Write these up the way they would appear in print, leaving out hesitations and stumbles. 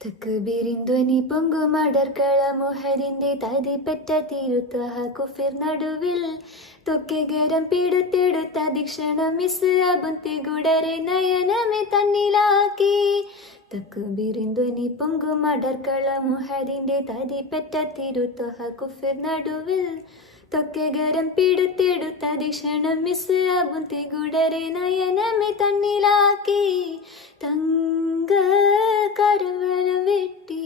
തക്ബീരിൻ ധ്വനി പൊങ്കും അടർക്കള മുഹരിന്റെ തതിപ്പറ്റ തിരുത്വഹ കുഫിർ നടുവിൽ തൊക്കെകരം പിടുത്തെടുത്ത ദീക്ഷണം മിസ് അബുന്തി ഗുഡരെ നയനമെ തന്നിലാക്കി. തക്ബീരിൻ ധ്വനി പൊങ്കും അടർക്കള മുഹരിന്റെ തതിപ്പറ്റ തിരുത്വഹ കുഫിർ നടുവിൽ തൊക്കെകരം പിടുത്തെടുത്ത ദീക്ഷണം മിസ് അബുന്തി ഗുഡരെ നയനമെ തന്നിലാക്കി. തങ്ക കരവലം വെട്ടി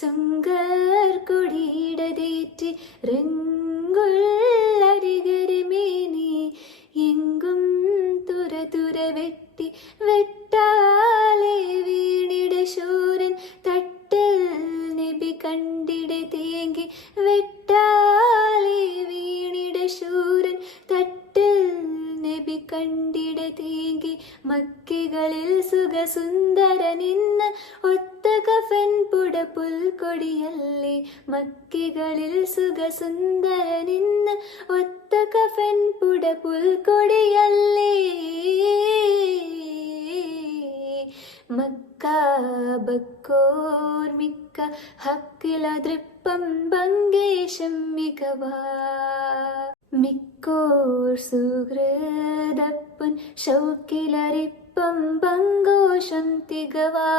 ചങ്കർ കൊടിയിടതേറ്റി രംഗുള്ളരികരമേനി എങ്കും തുര തുര വെട്ടി വെട്ടാലെ വീണിട ശൂരൻ തട്ടിൽ നബി കണ്ടിട തേങ്കി വെട്ടാലെ വീണിട ശൂരൻ തട്ടിൽ നബി കണ്ടിട തേങ്കി. മക്കികളിൽ സുഖസുന്ദര നിന്ന് ഒത്ത കഫൻ പുട പുൽക്കൊടിയല്ലേ. മക്കികളിൽ സുഖസുന്ദര നിന്ന് ഒത്ത കഫൻ പുട പുൽക്കൊടിയല്ലേ. മക്കാബക്കോർമിക്ക ഹക്കിലതൃപ്പം ഭംഗേശം മികവാ. മിക്കോർ സുഹൃദപ്പുൻ ശൗക്കിലരിപ്പം പങ്കോഷം തികവാ.